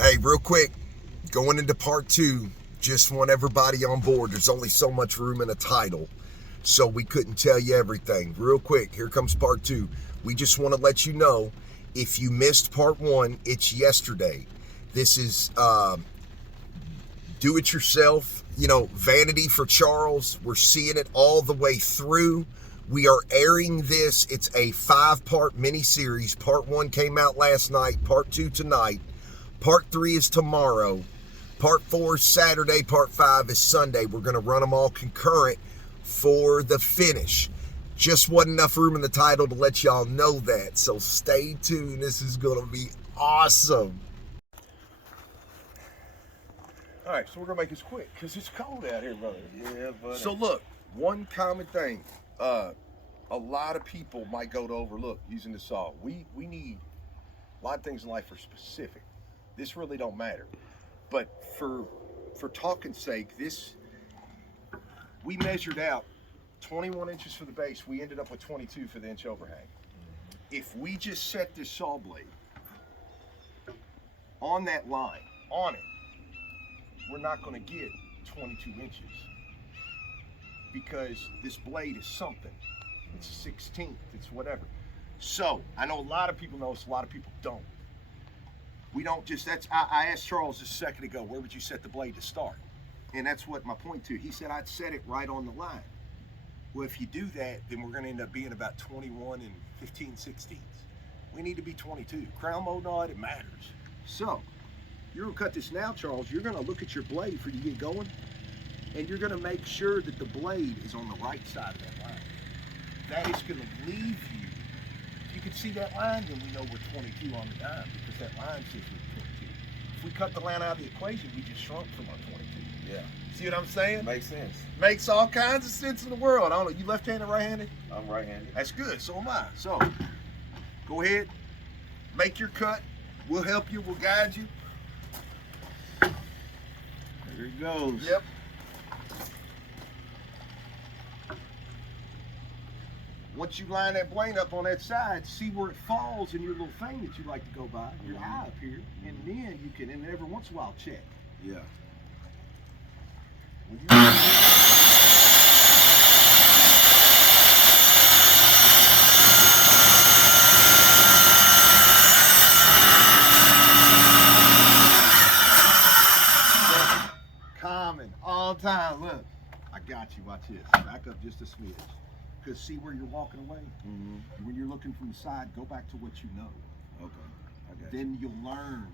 Hey, real quick, going into part two, just want everybody on board. There's only so much room in a title, so we couldn't tell you everything. Real quick, here comes part two. We just want to let you know, if you missed part one, it's yesterday. This is do-it-yourself, vanity for Charles. We're seeing it all the way through. We are airing this. It's a 5-part mini-series. Part one came out last night, part two tonight. Part 3 is tomorrow. Part 4 is Saturday. Part 5 is Sunday. We're going to run them all concurrent for the finish. Just wasn't enough room in the title to let y'all know that. So stay tuned. This is going to be awesome. All right, so we're going to make this quick because it's cold out here, brother. Yeah, buddy. So look, one common thing. A lot of people might go to overlook using the saw. We need a lot of things in life are specific. This really don't matter, but for talking sake, we measured out 21 inches for the base. We ended up with 22 for the inch overhang. If we just set this saw blade on that line, on it, we're not going to get 22 inches because this blade is something. It's a 16th. It's whatever. So I know a lot of people know this. A lot of people don't. We don't just, I asked Charles just a second ago, where would you set the blade to start? And that's what my point to. He said, I'd set it right on the line. Well, if you do that, then we're going to end up being about 21 and 15/16. We need to be 22. Crown mode and all that, it matters. So, you're going to cut this now, Charles. You're going to look at your blade before you get going, and you're going to make sure that the blade is on the right side of that line. That is going to leave you. If you can see that line, then we know we're 22 on the dime because that line says we're 22. If we cut the line out of the equation, we just shrunk from our 22. Yeah. See what I'm saying? Makes sense. Makes all kinds of sense in the world. I don't know. You left-handed, right-handed? I'm right-handed. That's good. So am I. So, go ahead. Make your cut. We'll help you. We'll guide you. There it goes. Yep. Once you line that blade up on that side, see where it falls in your little thing that you like to go by, your eye up here, and then you can, and every once in a while, check. Yeah. When you common, all time. Look, I got you. Watch this. Back up just a smidge. Because see where you're walking away? Mm-hmm. When you're looking from the side, go back to what you know. Okay. I got you. Then you'll learn.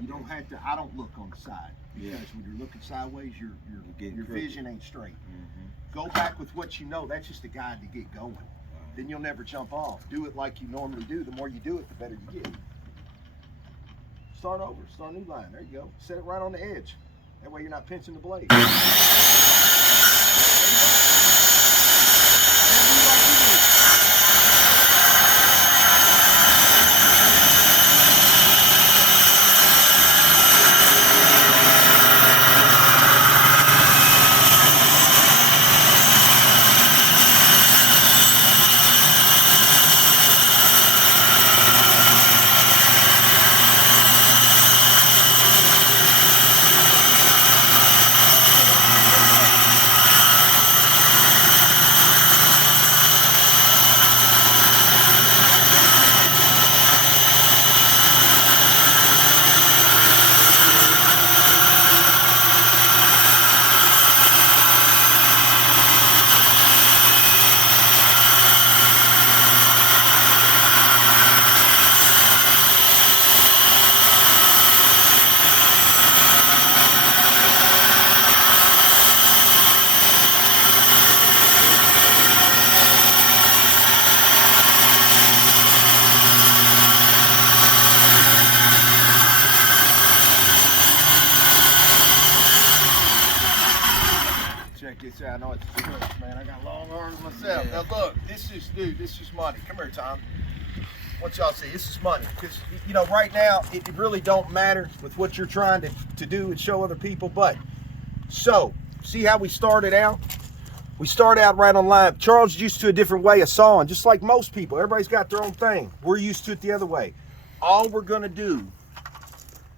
You don't have to. I don't look on the side because when you're looking sideways, your vision ain't straight. Mm-hmm. Go back with what you know. That's just a guide to get going. Then you'll never jump off. Do it like you normally do. The more you do it, the better you get. Start over. Start a new line. There you go. Set it right on the edge. That way you're not pinching the blade. Check this out. I know it's a stretch, man. I got long arms myself. Yeah. Now look, this is money. Come here, Tom. What y'all see? This is money. Because, right now, it really don't matter with what you're trying to do and show other people. But, so, see how we started out? We start out right on line. Charles is used to a different way of sawing, just like most people. Everybody's got their own thing. We're used to it the other way. All we're going to do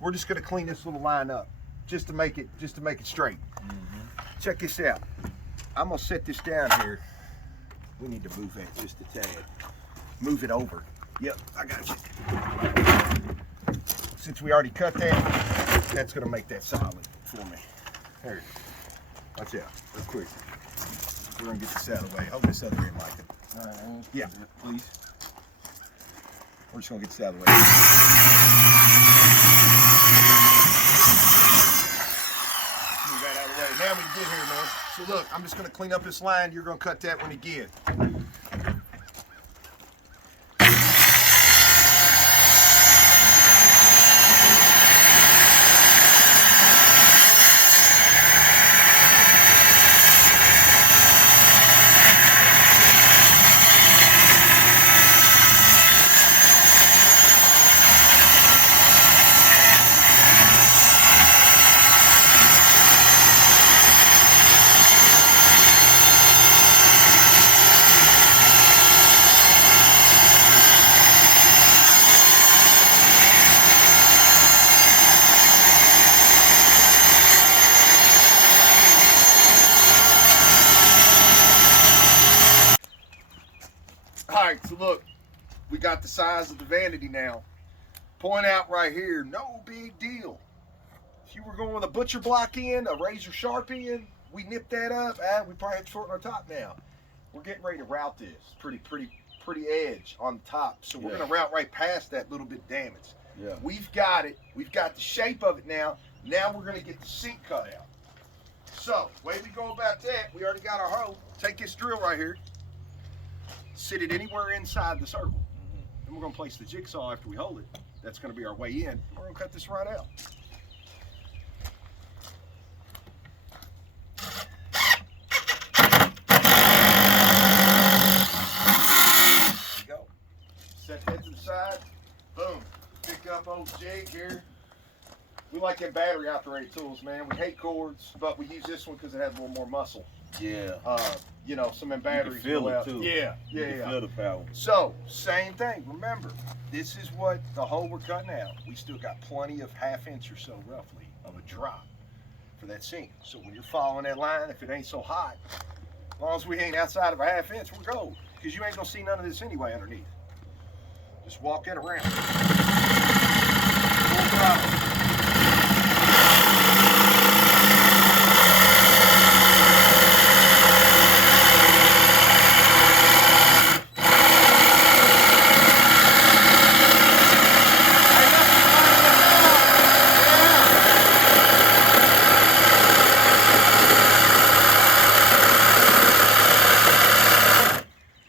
we're just gonna clean this little line up, just to make it straight. Check this out. I'm gonna set this down here. We need to move that just a tad. Move it over. Yep, I got you. Since we already cut that, that's gonna make that solid for me. There it is. Watch out, real quick. We're gonna get this out of the way. Hold this other end, Micah. All right. Yeah. Please. We're just gonna get this out of the way. Move that out of the way. Now we get here, man. So look, I'm just gonna clean up this line. You're gonna cut that one again. Alright, so look, we got the size of the vanity now. Point out right here, no big deal. If you were going with a butcher block in, a razor sharp in, we nip that up, we probably have to shorten our top now. We're getting ready to route this. Pretty edge on the top. So we're gonna route right past that little bit damaged. Yeah. We've got it. We've got the shape of it now. Now we're gonna get the sink cut out. So, way we go about that, we already got our hole. Take this drill right here. Sit it anywhere inside the circle. Then we're gonna place the jigsaw after we hold it. That's gonna be our way in. We're gonna cut this right out. There you go. Set that to the side. Boom. Pick up old jig here. We like them battery operated tools, man. We hate cords, but we use this one because it has a little more muscle. Yeah. You know, some of them batteries feel go it out. too. Yeah, You yeah, can yeah. feel the power. So, same thing. Remember, this is what the hole we're cutting out. We still got plenty of 1/2 inch or so, roughly, of a drop for that sink. So when you're following that line, if it ain't so hot, as long as we ain't outside of a 1/2 inch, we're gold. Because you ain't gonna see none of this anyway underneath. Just walk it around. Full throttle.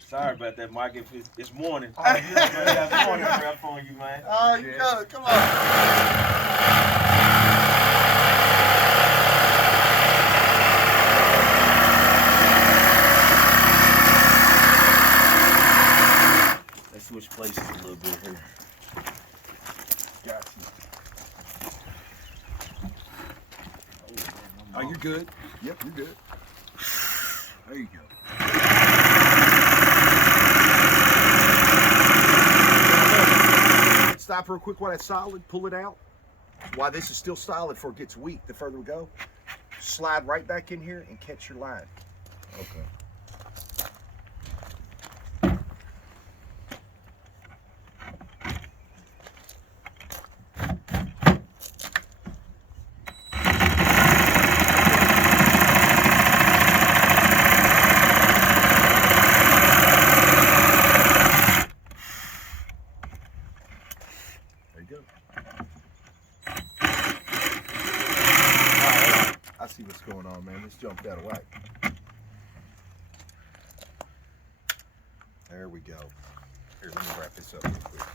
Sorry about that, Mike. If it's morning. Oh, you got morning breath on you, man. Oh, you go. Come on. Let's switch places a little bit here. Got you. Oh, you're good. Yep, you're good. There you go. Stop real quick while that's solid. Pull it out. While this is still solid before it gets weak, the further we go, slide right back in here and catch your line. Okay. There you go. Alright, I see what's going on, man. This jumped out of whack. There we go. Here, let me wrap this up real quick.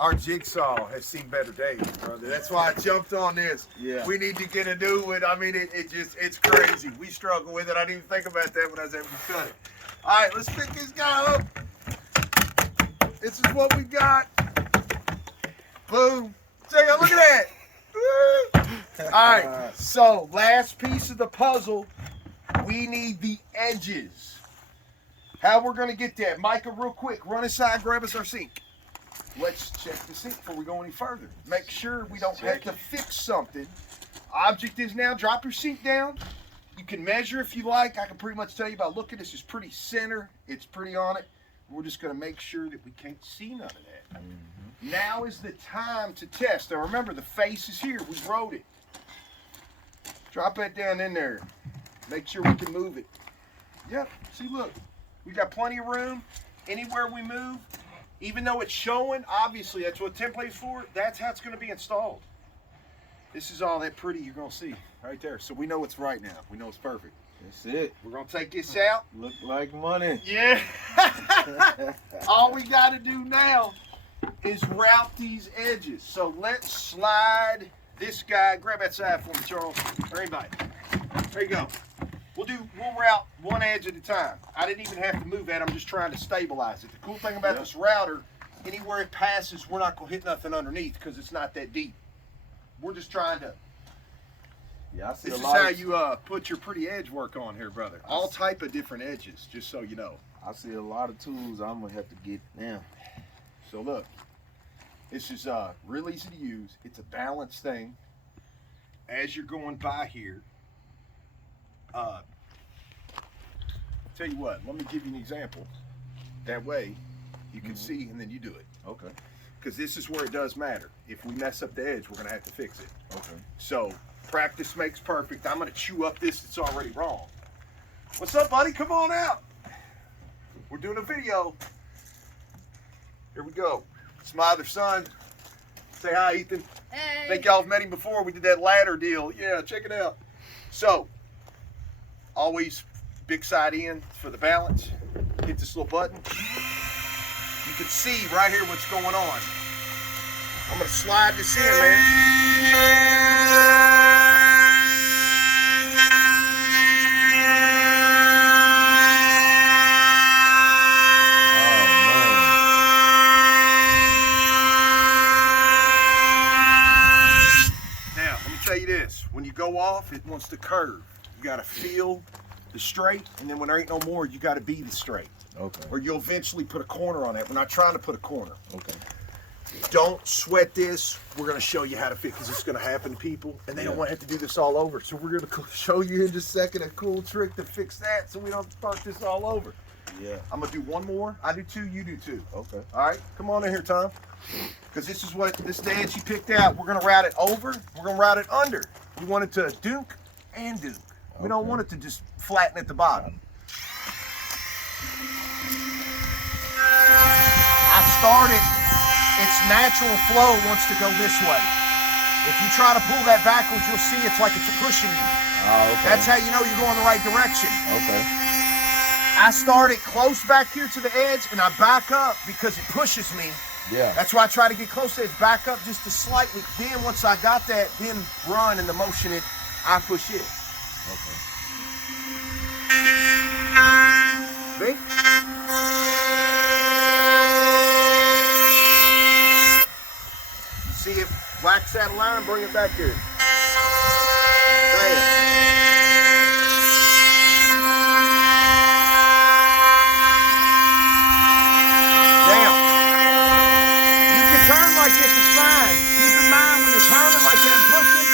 Our jigsaw has seen better days, brother. That's why I jumped on this. Yeah. We need to get a new one. I mean, it's crazy. We struggle with it. I didn't even think about that when I was able to cut it. All right, let's pick this guy up. This is what we got. Boom. Check out, look at that. Woo. All right, so last piece of the puzzle, we need the edges. How we're gonna get that? Micah, real quick, run inside, grab us our sink. Let's check the sink before we go any further. Make sure we don't have to fix something. Object is now, drop your sink down. You can measure if you like. I can pretty much tell you by looking, this is pretty center. It's pretty on it. We're just gonna make sure that we can't see none of that. Mm-hmm. Now is the time to test. Now remember, the face is here. We wrote it. Drop that down in there. Make sure we can move it. Yep, see, look. We got plenty of room. Anywhere we move, even though it's showing, obviously that's what template's for, that's how it's going to be installed. This is all that pretty you're going to see right there. So we know it's right now. We know it's perfect. That's it. We're going to take this out. Look like money. Yeah. All we got to do now is route these edges. So let's slide this guy. Grab that side for me, Charles, or anybody. There you go. We'll route one edge at a time. I didn't even have to move that. I'm just trying to stabilize it. The cool thing about this router, anywhere it passes, we're not gonna hit nothing underneath because it's not that deep. We're just trying to. Yeah, I see This a is lot how of, you put your pretty edge work on here, brother. All type of different edges, just so you know. I see a lot of tools I'm gonna have to get now. So look, this is real easy to use. It's a balanced thing. As you're going by here, tell you what, let me give you an example. That way you can see and then you do it. Okay. Because this is where it does matter. If we mess up the edge, we're gonna have to fix it. Okay. So practice makes perfect. I'm gonna chew up this that's already wrong. What's up, buddy? Come on out. We're doing a video. Here we go. It's my other son. Say hi, Ethan. Hey. Think y'all have met him before. We did that ladder deal. Yeah, check it out. So, always big side in for the balance. Hit this little button. You can see right here what's going on. I'm gonna slide this in, Now, let me tell you this. When you go off, it wants to curve. You gotta feel the straight, and then when there ain't no more, you gotta be the straight. Okay. Or you'll eventually put a corner on it. We're not trying to put a corner. Okay. Don't sweat this. We're going to show you how to fit because it's going to happen to people and they don't want to have to do this all over. So we're going to show you in just a second a cool trick to fix that so we don't start this all over. Yeah. I'm going to do one more. I do two, you do two. Okay. All right, come on in here, Tom. Because this is what this edge you picked out. We're going to route it over. We're going to route it under. We want it to duke and duke. We don't want it to just flatten at the bottom. I started, its natural flow wants to go this way. If you try to pull that backwards, you'll see it's like it's pushing you. Oh, okay. That's how you know you're going the right direction. Okay. I started close back here to the edge and I back up because it pushes me. Yeah. That's why I try to get close to it, back up just a slightly. Then once I got that, then run and the motion it, I push it. Okay. See? See it wax that line, bring it back here. Bam. Now, you can turn like this, it's fine. Keep in mind when you're turning like that and pushing,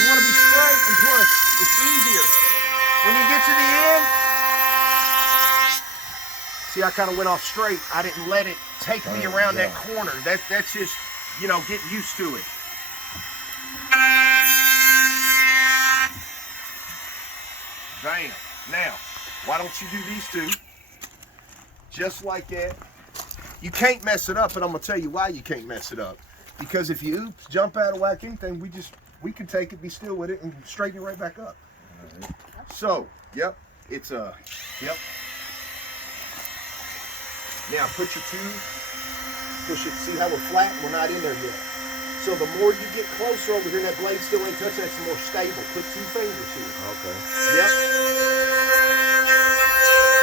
you want to be straight and push. It's easier. When you get to the end, see, I kind of went off straight. I didn't let it take me around that corner. That's just, you know, get used to it. Bam. Now, why don't you do these two? Just like that. You can't mess it up, and I'm going to tell you why you can't mess it up. Because if you oops, jump out of whack anything, we can take it, be still with it, and straighten it right back up. Right. So, yep, it's yep. Now put your two Push it. See how we're flat? We're not in there yet. So the more you get closer over here, and that blade still ain't touching, that's the more stable. Put 2 fingers here. Okay. Yep.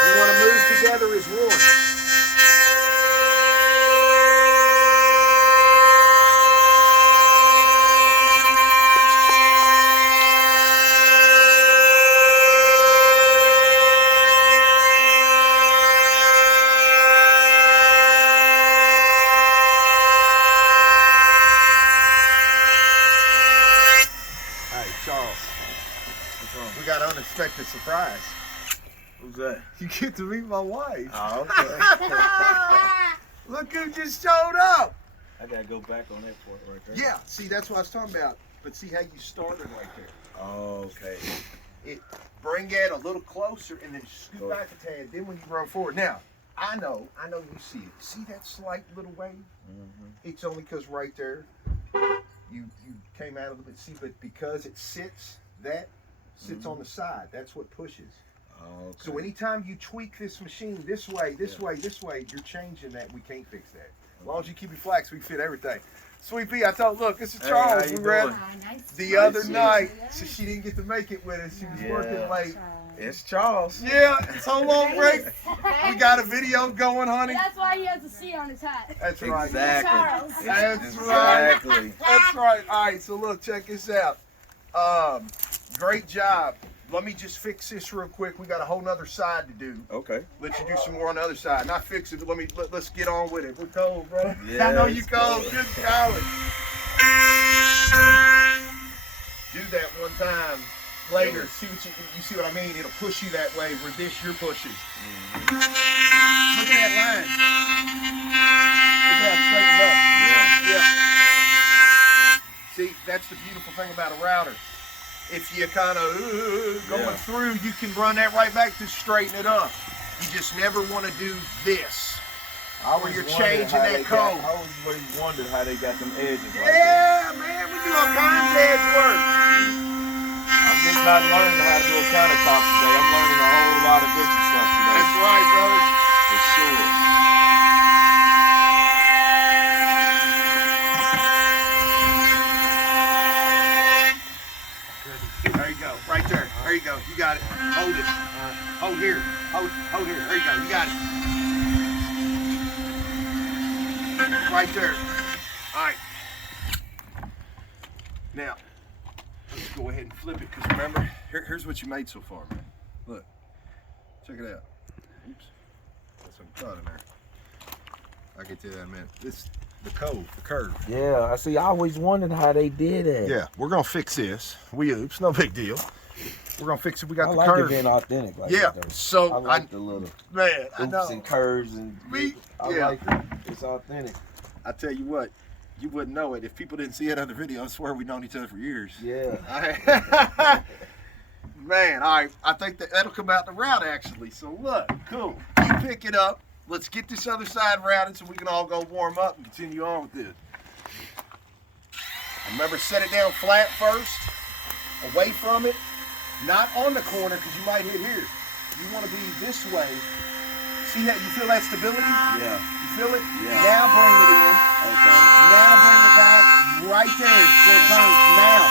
You want to move together as one. We got an unexpected surprise. Who's that? You get to meet my wife. Oh, okay. Look who just showed up. I gotta go back on that part right there. Yeah, see, that's what I was talking about. But see how you started right there. Okay. Bring it a little closer and then scoot back a tad. Then when you run forward. Now, I know you see it. See that slight little wave? Mm-hmm. It's only because right there, you came out a little bit. See, but because it sits on the side, that's what pushes. Okay. So anytime you tweak this machine this way, you're changing that. We can't fix that. As long as you keep it flat, so we fit everything. Sweet Pea, I told, look, this is Charles. how you We read doing? the other night, so she didn't get to make it with us. She was working late. It's Charles. Yeah, so long break. We got a video going, honey. That's why he has a C on his hat. That's right. Exactly. Charles. That's right. Exactly. That's right. All right, so look, check this out. Great job. Let me just fix this real quick. We got a whole nother side to do. Okay. Let you do some more on the other side. Not fix it, but let's get on with it. We're cold, bro. Yeah, I know you it's cold. cold. Good golly. Do that one time later. See what you see what I mean? It'll push you that way where this you're pushing. Look at that line. Look at how it straightened up. Yeah. See, that's the beautiful thing about a router. If you kind of going through, you can run that right back to straighten it up. You just never want to do this. Where you're changing that code. I always wondered how they got them edges like that. Yeah, man, we do all kinds of edge work. I'm just not learning how to do a countertop today. I'm learning a whole lot of different stuff today. That's right, brother. For sure. There you go, right there. There you go. You got it. Hold it. Hold here. Hold here. There you go. You got it. Right there. All right. Now, let's go ahead and flip it, because remember, here's what you made so far, man. Look. Check it out. Oops. Got some caught in there. I'll get to that in a minute. This the curve. Yeah, I see. I always wondered how they did it. Yeah, we're gonna fix this. Oops, no big deal. We're gonna fix it. We got I the like curve. it being authentic like Yeah, that, though. so I like the little man, I oops know. and curves and I like it. It's authentic. I tell you what, you wouldn't know it if people didn't see it on the video. I swear we've known each other for years. Yeah. Man, all right, I think that'll come out the route actually. So look, cool. You pick it up. Let's get this other side routed so we can all go warm up and continue on with this. Remember, set it down flat first, away from it, not on the corner because you might hit here. You want to be this way. See how you feel that stability? Yeah. You feel it? Yeah. Now bring it in. Okay. Now bring it back right there so it turns. Now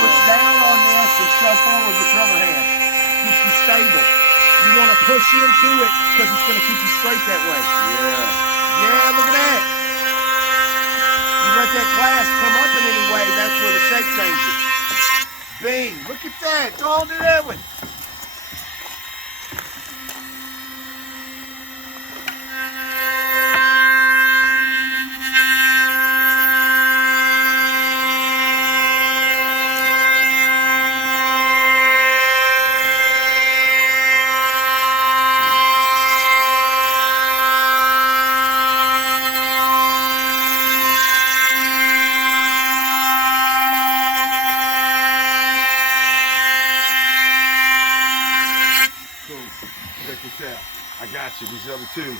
push down on this and shove forward with your other hand. Keeps you stable. You want to push into it because it's going to keep you straight that way. Yeah. Yeah, look at that. You let that glass come up in any way, that's where the shape changes. Bing, look at that. Don't do that one. Check this out. I got you. These other two.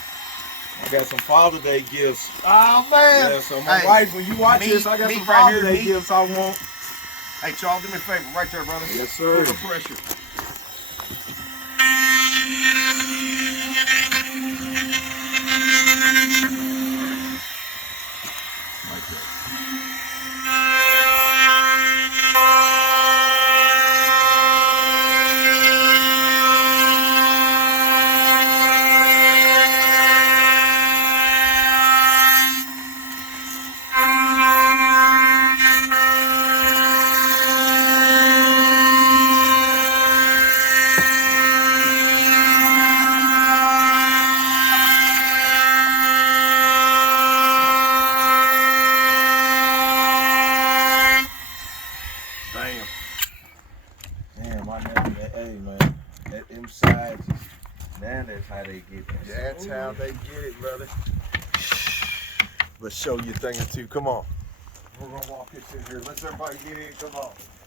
I got some Father's Day gifts. Oh man! Yeah, so my Hey, wife, when you watch me- this, I got me some right here, Father's Day me. gifts I want. Hey, Charles, do me a favor, right there, brother. Yes, sir. Little pressure. Damn. Damn, I never, hey man, that them sides, now that's how they get that. That's how they get it, brother. Let's show you a thing or two. Come on. We're gonna walk this in here. Let's everybody get in. Come on.